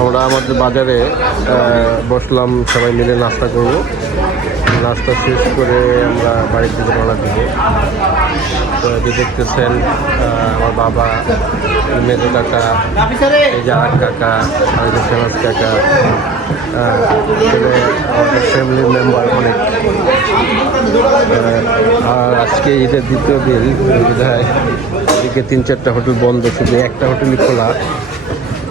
আমরা আমাদের বাজারে বসলাম, সবাই মিলে নাস্তা করব। নাস্তা শেষ করে আমরা বাড়ির থেকে রওনা দেবো। তো যে দেখতেছেন আমার বাবা, মেজো কাকা, এই কাকা, আর ফেমাস কাকা আমাদের ফ্যামিলির মেম্বার অনেক। আর আজকে ঈদের দ্বিতীয় দিন, বোধহয়। এদিকে তিন চারটা হোটেল বন্ধ, শুধু একটা হোটেলই খোলা।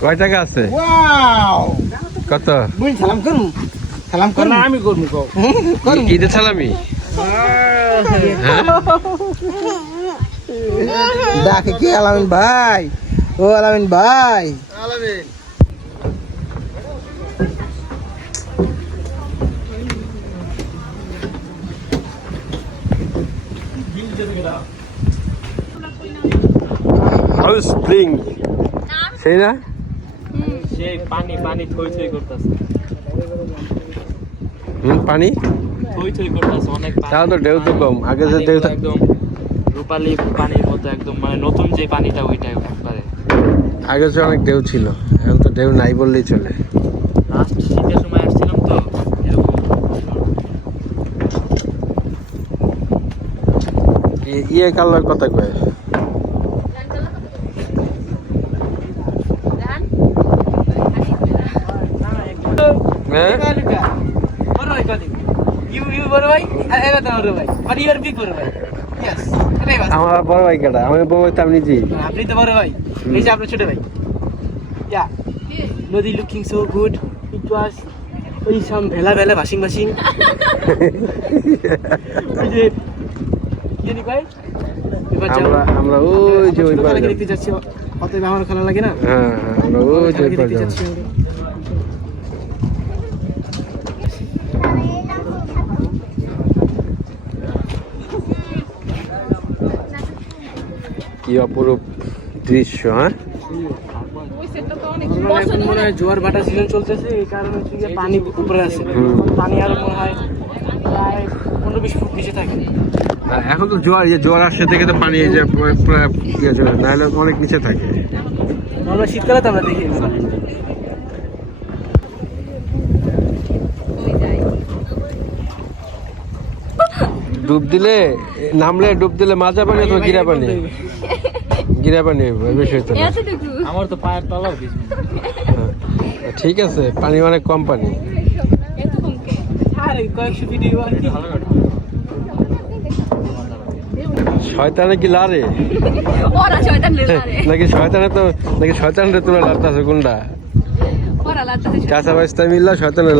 কয় টাকা আছে? কত? সালাম করুন সালাম করুন আমি করব ঈদের সালামি? হ্যাঁ। ডাকে কে আলামিন ভাই? ও আলামিন ভাই? আলামিন। হাউ স্প্রিং সেই না? সেই পানি পানি থই থই করতেছে। হুম পানি? থই থই করতেছে অনেক। তাও তো ঢেউ তো কম। আগে যে ঢেউ একদম রূপালি পানির মতো একদম মানে নতুন যে পানিটা ওইটাই একবারে। আগে যে অনেক ঢেউ ছিল এখন তো ঢেউ নাই বললেই চলে। লাস্ট শীতের সময় আসছিলাম তো এরকম ই- ইয়ে কালার কথা কয় হ্যাঁ বড় ভাই কদি ইউ ইউ বড় ভাই আর এরা তো বড় ভাই আর ইউ আর বিগ বড় ইয়েস এটাই কথা আমার বড় ভাই কেটা আমি বড় ভাই তো আপনি তো বড় ভাই এই যে আপনার ছোট ভাই ইয়া নদী looking so good it was ওই সাম ভেলা ভেলা ভাসিং ভাসিং ওই যে ইয়ে নি ভাই এবার যাও আমরা আমরা ওই যে ওই পারে দেখতে যাচ্ছি অতএব আমার খেলা লাগে না? হ্যাঁ হ্যাঁ আমরা ওই যে ওই পারে যাচ্ছি কি অপরূপ দৃশ্য হ্যাঁ? এখন মনে হয় জোয়ার ভাটা সিজন চলতেছে এই কারণে হচ্ছে পানি উপরে আছে। পানি আরও মনে হয় প্রায় পনেরো বিশ ফুট নিচে থাকে। এখন তো জোয়ার ইয়ে জোয়ার আসছে থেকে তো পানি এই যে প্রায়- ইয়ে চলে নাহলে অনেক নিচে থাকে। আমরা শীতকালে তো আমরা দেখি। ডুব দিলে নামলে ডুব দিলে মাজা পানি অথবা গিরা পানি? গিরা পানি হইব এই বিষয় তো না। আমার তো পায়ের তলাও কিছু হ্যাঁ। ঠিক আছে পানি অনেক কম পানি। কয়েকশো ভিডিও আর কি শয়তানে কি লারে? ওরা শয়তান লেলারে নাকি শয়তানে তো নাকি শয়তানরে তোরা লাড়তাছে কোনটা? ওরা লাতাছে চাচা বাইস্তা মিল্লা শয়তানে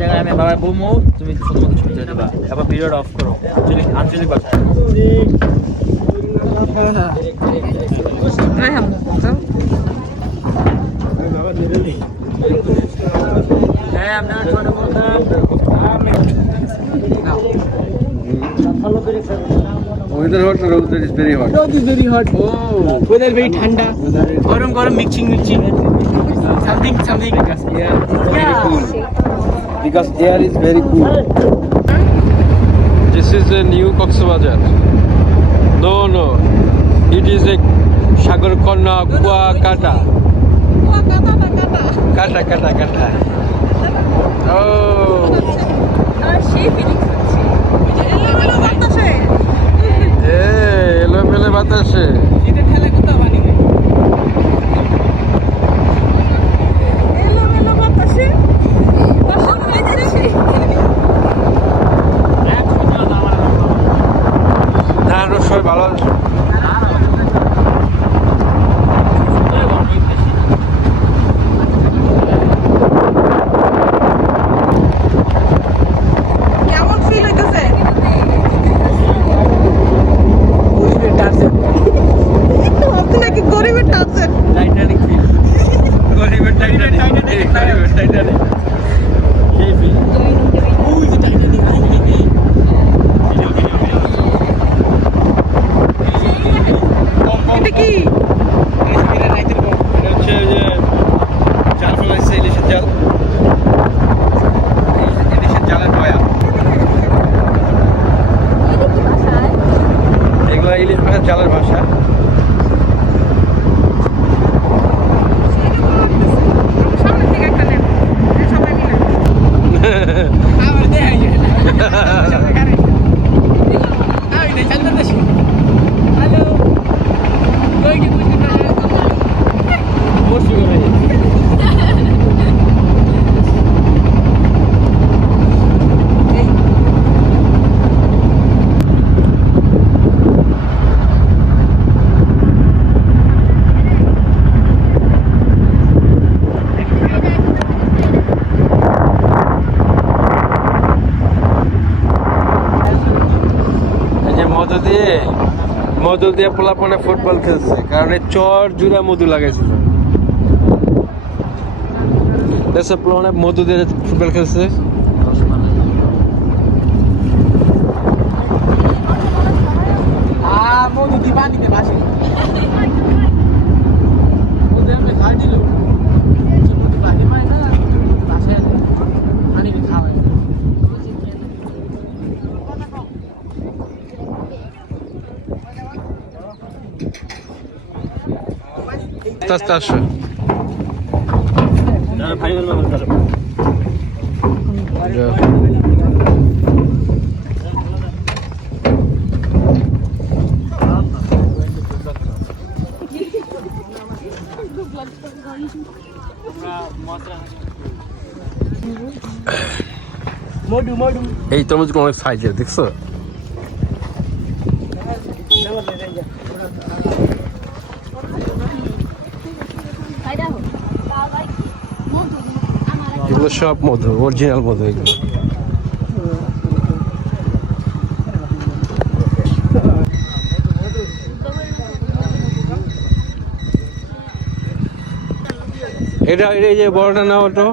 জায়গায় আমি বাবা বলব তুমি তুলে দেবা। আবার পিরিয়ড অফ করো। আঞ্চলিক আঞ্চলিক ভাষা। হ্যাঁ ওয়েদার হট না weather is very hot North is very hot. Oh. Weather very ঠান্ডা গরম গরম mixing mixing something something because air is very cool. This is a new Coxbazaar. No, no. It is a Sagarkonna Kuakata. Oh. সেই feelings হচ্ছে Hey, এলোমেলে বাতাসে এটা খেলা কোথাও বানি না আরও সবাই ভালো আছে কেমন ফিল হইতেছে গরিবের টার্সেল ভাবছি নাকি গরিবের টাচের টাইটানিক ফিল গরিবের টাইটানিক গরিবের টাইটানিক এই ফিল ওই যে টাইটানিক এটা কি এটা হচ্ছে যে জাল ফেলাইছে ইলিশের জাল এই ইলিশের জালের বয়া এগুলো ইলিশ মাছের জালের ভাষা সামনে থেকে একটা নেন সবাই মিলে আবার দেখাই আমি না জানতাম না হ্যালো কই কি বুঝতে না বসু করে এই যে মধু দিয়ে মধু দিয়ে পোলাপনে ফুটবল খেলছে, কারণ এই চর জুড়ে মধু লাগাইছিল। দেশে পোলাপনে মধু দিয়ে ফুটবল খেলছে আ মধু দি পানিতে ভাসে মধু আমি খাই দিল মধু পানি পায় না ভাসে পানি খাওয়ায় আস্তে আস্তে আসো। এই তরমুজ অনেক সাইজের দেখছ? এগুলো সব মধু অরিজিনাল মধু এগুলো। এটা এটা এই যে বড়টা নাও ওটো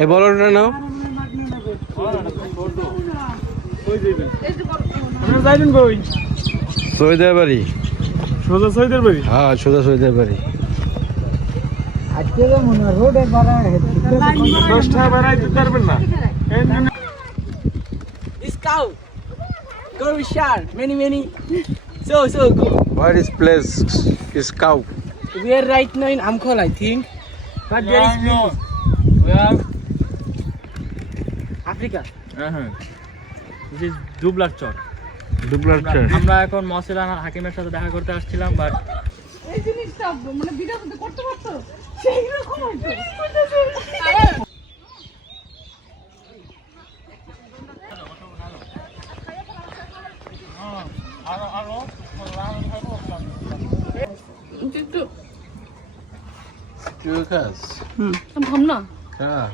এই বড়টা নাও। সৈদের বাড়ি সোজা সৈদের বাড়ি হ্যাঁ সোজা সৈদের বাড়ি না Scout. Go shark. Many, many. So, so good. Where is place is cow? We are right now in Amkhol, I think. But there is peace. Africa. This is Dublar Char Dublar আমরা এখন মহসিলান আর হাকিমের সাথে দেখা করতে আসছিলাম but এই জিনিসটা মানে ভিডিও করতে পারতো সেই রকম হ্যাঁ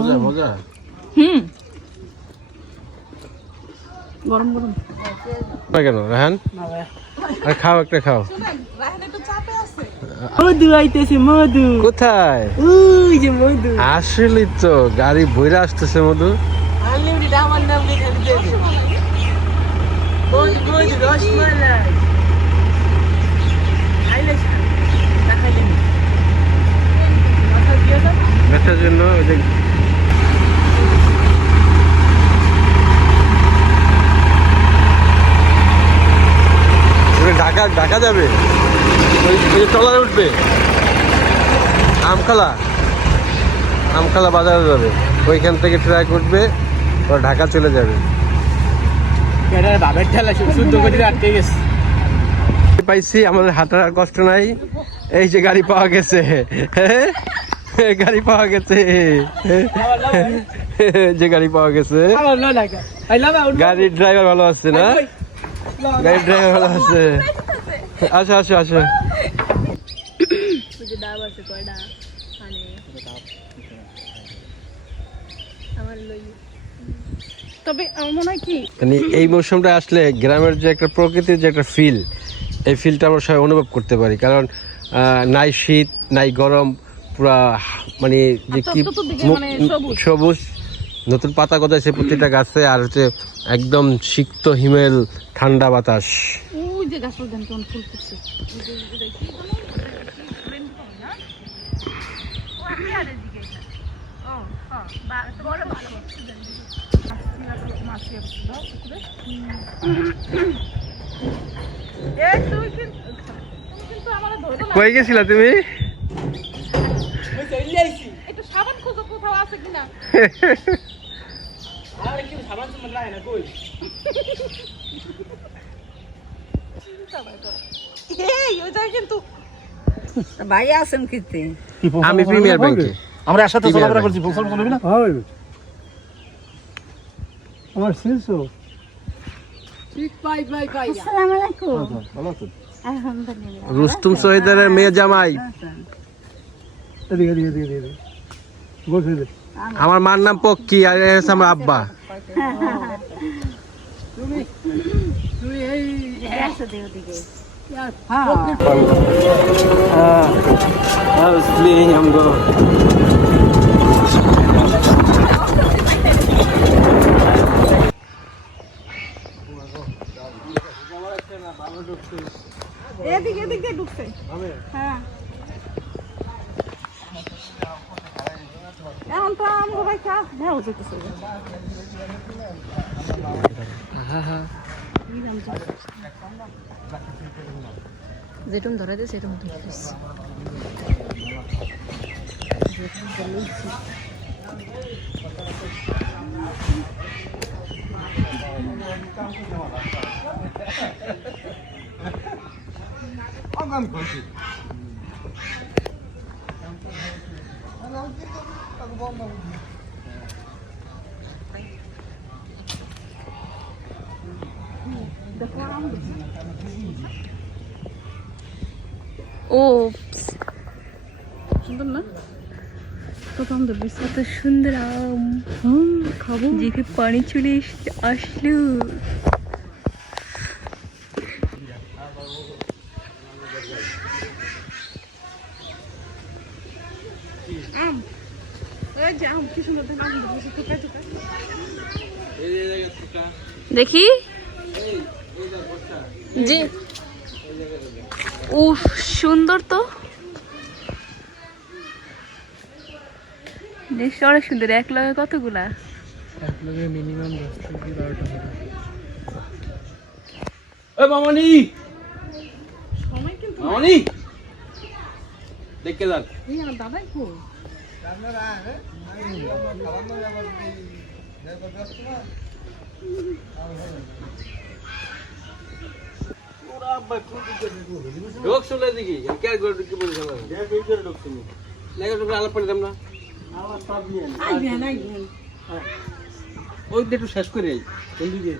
গরম। গরম কেন রেহান? খাও একটা খাও রাহেন একটু চাপে আছে মধু আইতেছে মধু। কোথায়? ওই যে মধু। আসলে তো গাড়ি বইরা আসতেছে মধু। আনলিমিটেড আমার নাম লেখা দিতে মধু মধু রসমালাই। জন্য ওই যে ঢাকা ঢাকা যাবে? ওই ওই উঠবে। আমখালা। আমখালা বাজারে যাবে। ওইখান থেকে ট্রাক উঠবে ওরা ঢাকা চলে যাবে। বাবের ঠেলা শুদ্ধ করে আটকে গেছে। পাইছি আমাদের হাঁটার আর কষ্ট নাই। এই যে গাড়ি পাওয়া গেছে। হ্যাঁ? গাড়ি পাওয়া গেছে। যে গাড়ি পাওয়া গেছে। গাড়ির ড্রাইভার ভালো আছে না? গাড়ির ড্রাইভার ভালো আছে। আসো আসো আসো। আছে কয়টা মানে আমার লই। মানে এই আসলে গ্রামের যে একটা প্রকৃতির যে একটা ফিল এই ফিলটা আমরা সবাই অনুভব করতে পারি। কারণ নাই শীত নাই গরম পুরা মানে যে কি সবুজ। নতুন পাতা গজাইছে প্রতিটা গাছে আর হচ্ছে একদম সিক্ত হিমেল ঠান্ডা বাতাস। কই গেছিলা তুমি? একটু সাবান খোঁজো কোথাও আছে কিনা? সাবান তো না কই এই ওই জায়গায় কিন্তু ভাই আছেন কিতে? আমি প্রিমিয়ার ব্যাংকে। আমরা একসাথে চলাফেরা করছি ফোন করবি না আমার শিলছো আসসালামু আলাইকুম। ভালো আছেন? রুস্তুম শহীদের মেয়ে জামাই। আমার মার নাম পক্কি আর আমার আব্বা। আছে দেও দিকে I was playing, going. এদিকে এদিক দিয়ে ঢুকছে হ্যাঁ এখন তো আমার ভাই চা হ্যাঁ যেতেছে যেটুম ধরা দিয়ে সেটুম ধরিস ও সুন্দর না কত সুন্দর আম হুম খাব জিভে পানি চলে আসলো আম এই যে আম কি সুন্দর দেখে আম বেশি টুকাই টুকাই দেখি জি উফ সুন্দর তো বেশ অনেক সুন্দর এক লগে কতগুলা এক লোকের মিনিমাম দশ থেকে বারোটা এ মামনি সময় দেখে যান দাদাই কো ঢোক শুনলে দেখি কে ঢুকি বলি শুনি লেগে আলাপ করে দাম না? ওই একটু শেষ করে এই দিয়ে